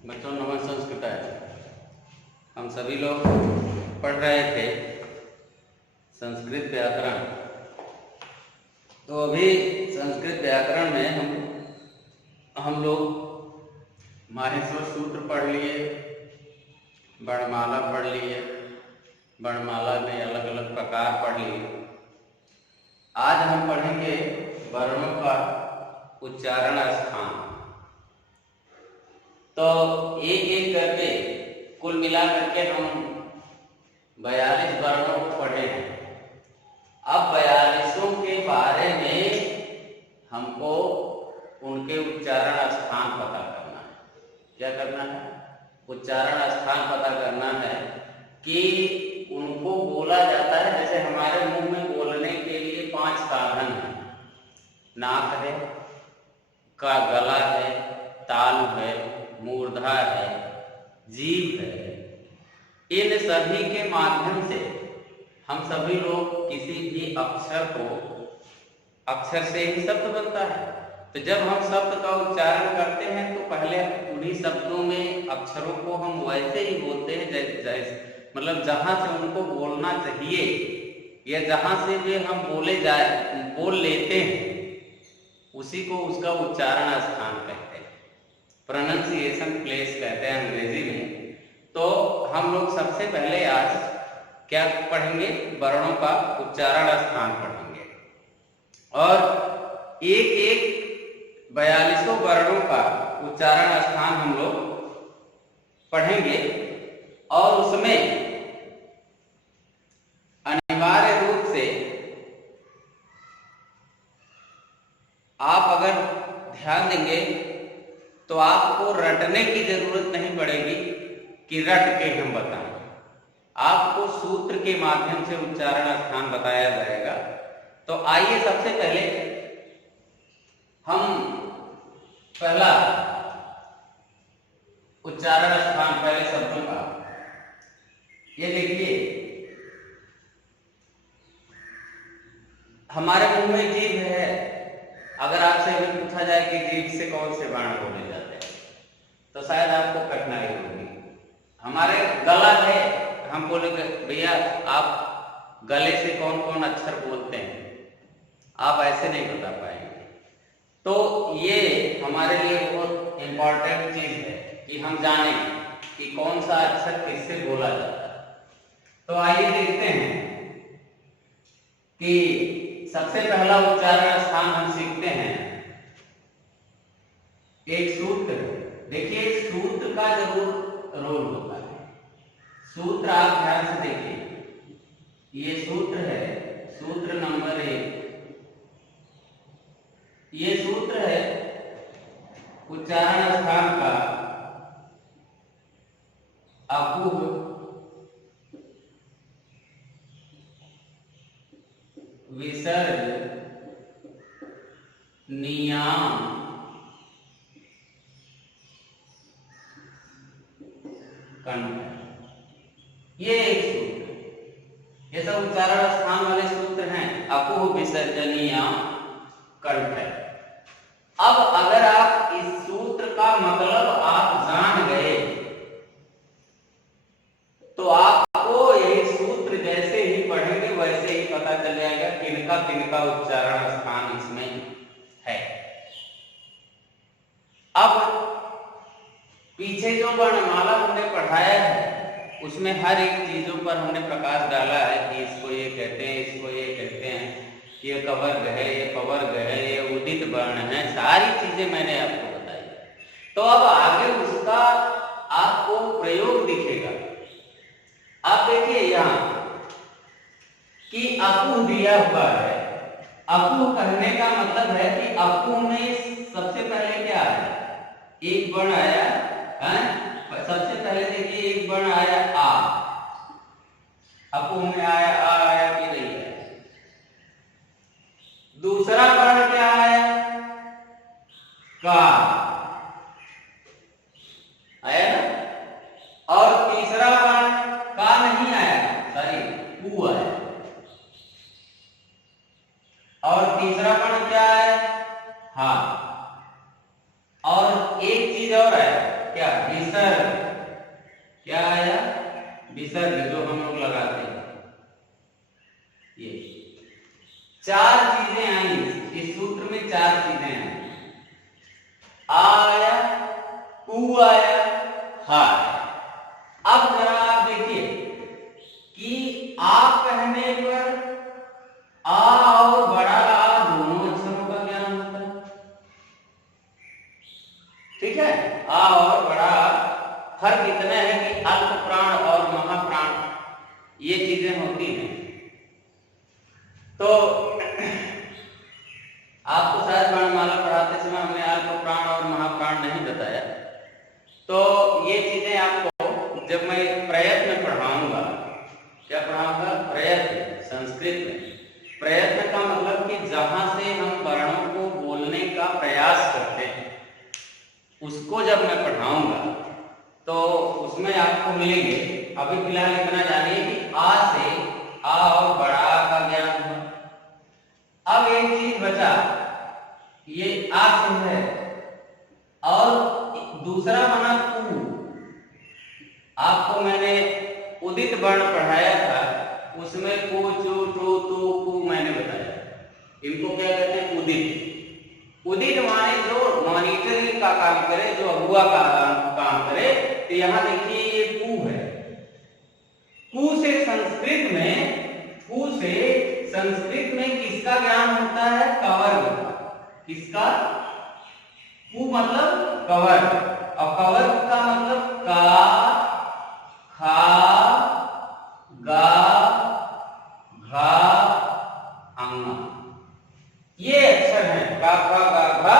बच्चों नमः संस्कृताय। हम सभी लोग पढ़ रहे थे संस्कृत व्याकरण। तो अभी संस्कृत व्याकरण में हम लोग माहेश्वर सूत्र पढ़ लिए, वर्णमाला पढ़ लिए, वर्णमाला में अलग अलग प्रकार पढ़ लिए। आज हम पढ़ेंगे वर्णों का उच्चारण स्थान। तो एक एक करके कुल मिला करके हम 42 वर्णों को पढ़े हैं। अब 42 के बारे में हमको उनके उच्चारण स्थान पता करना है। क्या करना है? उच्चारण स्थान पता करना है कि उनको बोला जाता है। जैसे हमारे मुंह में बोलने के लिए 5 साधन हैं। नाक है, का गला है, तालु है, मूर्धा है, जीभ है। इन सभी के माध्यम से हम सभी लोग किसी भी अक्षर से ही शब्द बनता है। तो जब हम शब्द का उच्चारण करते हैं तो पहले उन्हीं शब्दों में अक्षरों को हम वैसे ही बोलते हैं जैसे मतलब जहां से उनको बोलना चाहिए या जहां से वे हम बोल लेते हैं उसी को उसका उच्चारण स्थान कहते हैं। प्रोनंसिएशन प्लेस कहते हैं अंग्रेजी में। तो हम लोग सबसे पहले आज क्या पढ़ेंगे? वर्णों का उच्चारण स्थान पढ़ेंगे और एक एक 42 वर्णों का उच्चारण स्थान हम लोग पढ़ेंगे और उसमें अनिवार्य रूप से आप अगर ध्यान देंगे तो आपको रटने की जरूरत नहीं पड़ेगी कि रट के हम बताएं। आपको सूत्र के माध्यम से उच्चारण स्थान बताया जाएगा। तो आइए सबसे पहले हम पहला उच्चारण स्थान पहले शब्दों का ये देखिए। हमारे मुंह में जीभ है। अगर आपसे अभी पूछा जाए कि जीभ से कौन से वर्ण बोले जाते हैं तो शायद आपको कठिनाई होगी। हमारे गला है, हम बोलेंगे भैया आप गले से कौन कौन अक्षर बोलते हैं, आप ऐसे नहीं बता पाएंगे। तो ये हमारे लिए बहुत इंपॉर्टेंट चीज है कि हम जाने कि कौन सा अक्षर किससे बोला जाता है। तो आइए देखते हैं कि सबसे पहला उच्चारण स्थान हम सीखते हैं एक सूत्र। देखिए सूत्र का जरूर रोल होता है। सूत्र आप ध्यान से देखिए। ये सूत्र है, सूत्र नंबर 1। ये सूत्र है उच्चारण स्थान का अकुह, विसर्ग, नियाम, कंठ। ये एक सूत्र, ये सब उच्चारण स्थान वाले सूत्र हैं। अकुह, विसर्ग, नियाम, कंठ। अब अगर आप इस सूत्र का मतलब आप जान गए तो आपको ये सूत्र जैसे ही पढ़ेंगे वैसे ही पता चल जाएगा किनका किनका उच्चारण स्थान इसमें है। अब पीछे जो वर्णमाला हमने पढ़ाया है उसमें हर एक चीजों पर हमने प्रकाश डाला है कि इसको ये कहते हैं, इसको ये कहते हैं, ये कवर्ग है, ये पवर्ग है, ये उदित वर्ण है। सारी चीजें मैंने आपको बताई। तो अब आगे उसका आपको प्रयोग दिखेगा। आप देखिए यहां कि अकुह दिया हुआ है। अकुह कहने का मतलब है कि अकुह में सबसे पहले क्या है? एक वर्ण आया है। सबसे पहले देखिए एक वर्ण आया आ। अकुह में आया आ आया कि नहीं है? दूसरा वर्ण क्या आया? का आया ना। और तीसरा वर्ण का नहीं आया, सॉरी ऊ आया। और तीसरा वर्ण क्या है? हाँ। और एक चीज और है क्या विसर्ग, क्या आया विसर्ग, जो हम लोग लगाते हैं। ये चार चीजें आई इस सूत्र में, चार चीजें आई, आ आया, उ आया, हा आया। अब जरा आप देखिए कि आ कहने पर आ और बड़ा आ दोनों अक्षरों का ज्ञान होता है, ठीक है। आ और बड़ा आ, फर्क इतना है कि अल्प प्राण और महाप्राण ये चीजें होती हैं। तो आपको शायद वर्णमाला पढ़ाते समय हमने अल्प प्राण और महाप्राण नहीं बताया, तो ये चीजें आपको जब मैं प्रयत्न पढ़ाऊंगा, क्या पढ़ाऊंगा, प्रयत्न, संस्कृत में प्रयत्न का मतलब कि जहां से हम वर्णों को बोलने का प्रयास करते हैं, उसको जब मैं पढ़ाऊंगा तो उसमें आपको मिलेंगे। अभी फिलहाल इतना जानिए कि आ से आ और बड़ा आ का ज्ञान हुआ। अब एक चीज बचा, ये आ से है और दूसरा बना कु। आपको मैंने उदित वर्ण पढ़ाया था, उसमें कु चु टू तू कु मैंने बताया, इनको क्या कहते हैं, उदित। उदित माने जो मॉनिटरिंग का काम करे, जो अगुआ का काम करे। तो यहां देखिए ये कु है, कु से संस्कृत में किसका ज्ञान होता है, कवर्ग का। किसका, कु मतलब कवर्ग, और कवर्ग का मतलब का, खा, गा, घा, अंगा, ये अक्षर हैं, का खा गा घा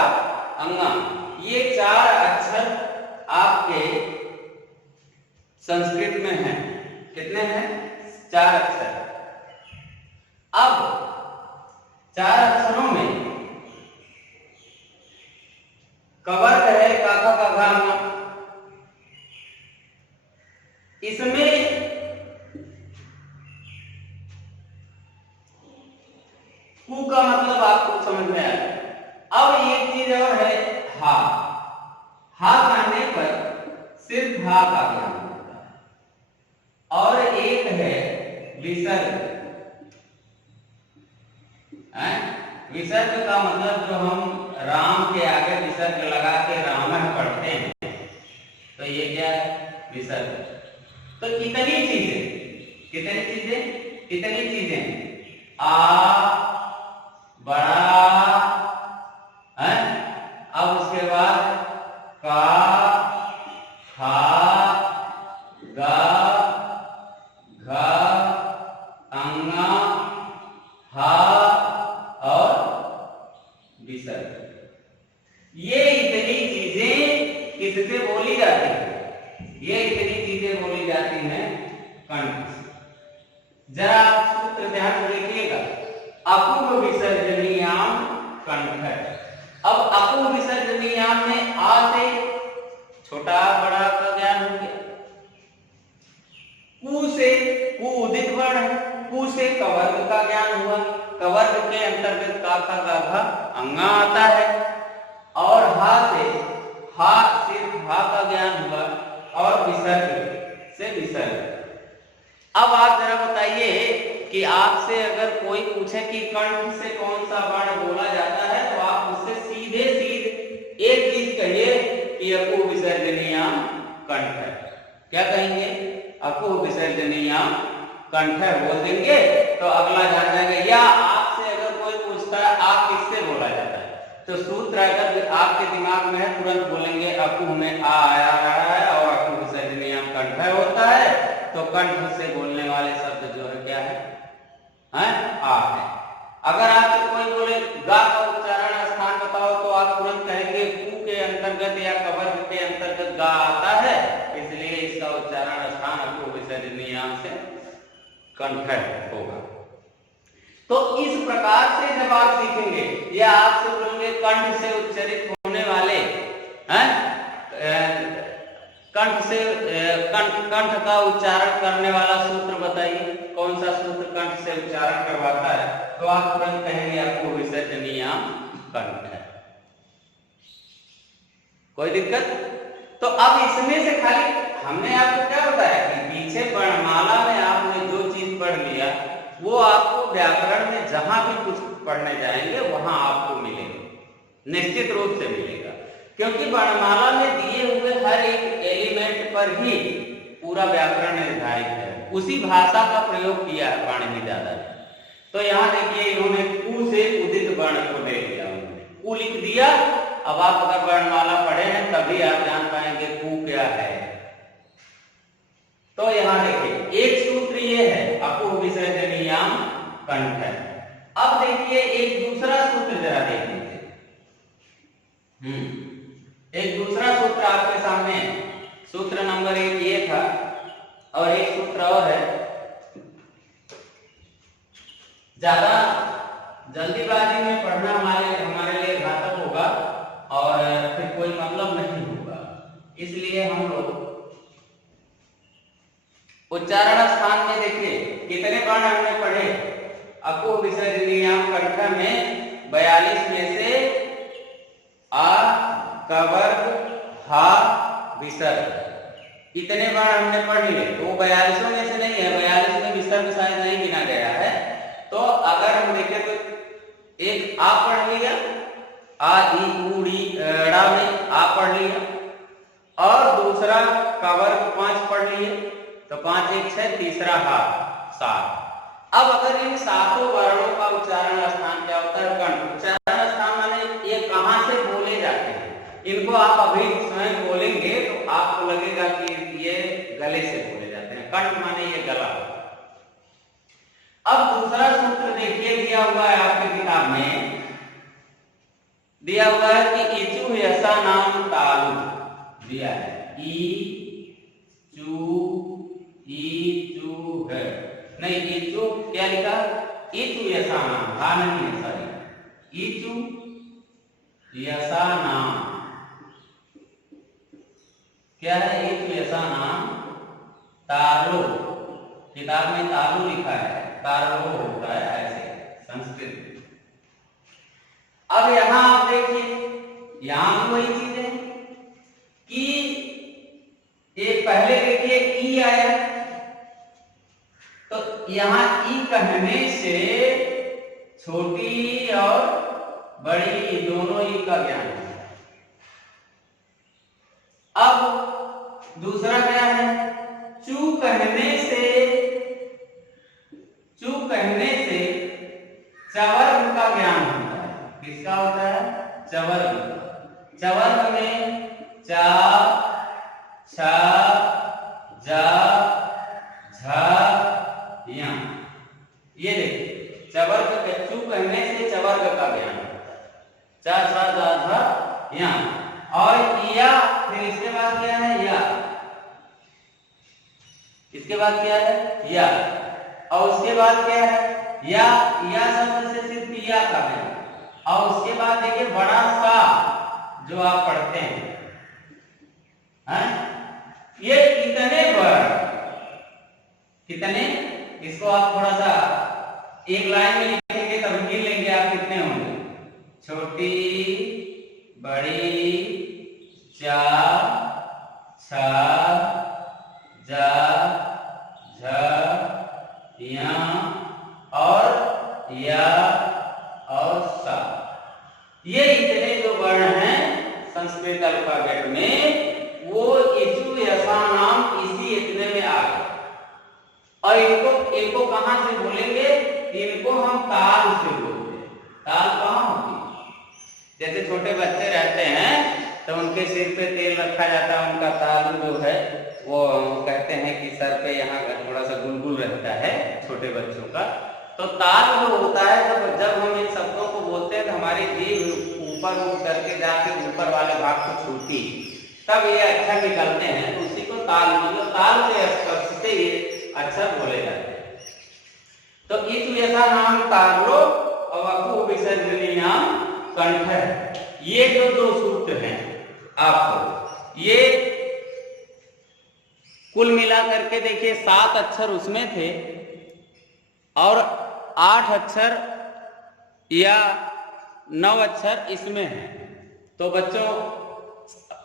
अंगा। ये चार अक्षर आपके संस्कृत में हैं। कितने हैं, चार अक्षर। अब चार अक्षरों में कवर्ग है, का खा गा घा अंगा। इसमें कु का मतलब आपको समझ में आया। अब एक चीज और है, हा। हा कहने पर सिर्फ हा का ज्ञान होता है, और एक है विसर्ग। विसर्ग का मतलब जो हम राम के आगे विसर्ग लगा के रामायण पढ़ते हैं, तो ये क्या है, विसर्ग। तो कितनी चीजें, आ, बड़ा है, अब उसके बाद का, खा, गा, घा, अंगा, हा और विसर्ग। ये इतनी चीजें किससे बोली जाती है, ये इतनी चीजें बोली जाती हैं कंठ से। जरा आप सूत्र ध्यान से देखिएगा, अपूर्व विसर्जनीयाम कंठ है। अब अपूर्व विसर्जनीयाम में आ से छोटा बड़ा का ज्ञान हो गया, कु से कु उदित वर्ण है, कु से कवर्ग का ज्ञान हुआ। कवर्ग के अंतर्गत का खा गा घा अंगा आता है, और हा से हा सिर्फ हा का ज्ञान हुआ, और विसर्ग से विसर्ग। अब आप जरा बताइए कि आपसे अगर कोई पूछे कि कंठ से कौन सा वर्ण बोला जाता है, तो आप उससे सीधे एक चीज कहिए कि अपूर्व विसर्जनीयाम कंठ है। क्या कहेंगे, अपूर्व विसर्जनीयाम कंठ है बोल देंगे, तो अगला जान जाएगा। या आपसे अगर कोई पूछता है आप किससे बोला जाता है, तो सूत्र अगर आपके दिमाग में है तुरंत बोलेंगे अपूर्व में आ आया है और अपूर्व विसर्जनीयाम कंठ होता है, तो कंठ से बोलने वाले शब्द जो है क्या है, आ है। अगर आपसे कोई बोले गा का उच्चारण स्थान बताओ, तो आप तुरंत कहेंगे कु के अंतर्गत या कवर्ग के अंतर्गत गा आता है, इसलिए इसका उच्चारण स्थान अपूर्व विसर्जनीयाम से कंठ होगा। तो इस प्रकार से जब आप सीखेंगे, या आपसे बोलेंगे कंठ से उच्चरित होने वाले कंठ का उच्चारण करने वाला सूत्र बताइए, कौन सा सूत्र कंठ से उच्चारण करवाता है, तो आप तुरंत कहेंगे अपूर्व विसर्जनीयाम कंठ है। कोई दिक्कत? तो अब इसमें से खाली हमने आपको क्या बताया कि पीछे वर्णमाला में आपने जो चीज पढ़ लिया वो आपको व्याकरण में जहां भी कुछ पढ़ने जाएंगे वहां आपको मिलेगा, निश्चित रूप से मिलेगा, क्योंकि वर्णमाला में दिए हुए हर एक एलिमेंट पर ही पूरा व्याकरण निर्धारित है, उसी भाषा का प्रयोग किया है पाणिनि दादा ने। तो यहाँ देखिए इन्होंने कु से उदित वर्ण को ले लिया, उन्होंने कु लिख दिया। अब आप अगर वर्णमाला पढ़े हैं तभी आप जान पाएंगे कु क्या है। तो यहाँ देखिए एक सूत्र ये है अकुह विसर्जनीयाम कंठ। अब देखिए एक दूसरा सूत्र जरा देख लीजिए। एक दूसरा सूत्र आपके सामने, सूत्र नंबर 1 ये था और एक सूत्र और है। ज्यादा जल्दीबाजी में पढ़ना हमारे लिए घातक होगा और फिर कोई मतलब नहीं होगा, इसलिए हम लोग उच्चारण स्थान में देखिए कितने वर्ण हमने पढ़े। अकुह विसर्जनीयाम कंठ में 42 में से आ का वर्ग हा विसर्ग इतने वर्ण हमने पढ़ लिए। तो वो 42 में से नहीं है, 42 में विसर्ग शायद नहीं गिना गया है। तो अगर हम देखें तो एक आ पढ़ लिया, आ ई ऊ डी ड़ा में आ पढ़ लिया, और दूसरा का वर्ग 5 पढ़ लिए, तो 5 1 6, तीसरा हा 7। अब अगर इन सातों वर्णों का उच्चारण स्थान क्या होता है? कंठ। उच्चारण स्थान माने ये कहां से बोले जाते हैं, इनको आप अभी स्वयं बोलेंगे तो आपको लगेगा कि ये गले से बोले जाते हैं। कंठ माने ये गला। अब दूसरा सूत्र देखिए दिया हुआ है आपकी किताब में, दिया हुआ है कि इचु यसा नाम तालु दिया है। इचु है नहीं, इचु क्या लिखा? इचु यसा नाम, हा नहीं है, सॉरी, इचु यसा नाम क्या है? इचु यसा नाम तालो। किताब में तालु लिखा है, तालो होता है ऐसे संस्कृत में। अब यहां आप देखिए, यहां भी वही चीज है कि एक पहले देखिए ई आया, तो यहां ई कहने से छोटी और बड़ी दोनों ई का ज्ञान है। अब दूसरा क्या है? चू कहने से चवर्ग का ज्ञान होता है। किसका होता है? चवर्ग। चवर्ग में चा छा जा झा या, ये देखिए चवर्ग के चू कहने से चवर्ग का ज्ञान होता है। चा छा जा झा या, और या फिर इसके बाद क्या है? या। इसके बाद क्या है? या। और उसके बाद क्या है? या शब्द से सिर्फ या का है। और उसके बाद देखिए बड़ा सा जो आप पढ़ते हैं, ये कितने वर्ण, कितने, इसको आप थोड़ा सा एक लाइन में लिखेंगे तब गिन लेंगे आप कितने होंगे। छोटी, बड़ी, चा छा जा झ या और या और सा, ये इतने जो वर्ण हैं संस्कृत अल्फाबेट में, वो इचु यसा नाम इसी इतने में आ गए। और इनको कहां से बोलेंगे? इनको हम ताल से बोलते हैं। ताल कहां होती है? जैसे छोटे बच्चे रहते हैं तो उनके सिर पे तेल रखा जाता है, उनका तालु जो है वो कहते हैं कि सर पे यहाँ थोड़ा सा गुलगुल रहता है छोटे बच्चों का। तो ताल जो होता है, जब हम इन शब्दों को बोलते हैं तो हमारी जीभ ऊपर उठ करके जाके ऊपर वाले भाग को छूती, तब ये अक्षर निकलते हैं, तो उसी को ताल, मतलब ताल के स्पर्श से ये अक्षर बोले जाते हैं। तो इचु यसा नाम तालो और अकुह विसर्जनीयाम कंठ, ये जो दो सूत्र हैं आपको, ये कुल मिला करके देखिए 7 अक्षर उसमें थे और 8 अक्षर या 9 अक्षर इसमें है। तो बच्चों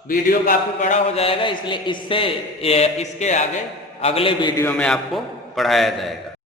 वीडियो काफी बड़ा हो जाएगा, इसलिए इसके आगे अगले वीडियो में आपको पढ़ाया जाएगा।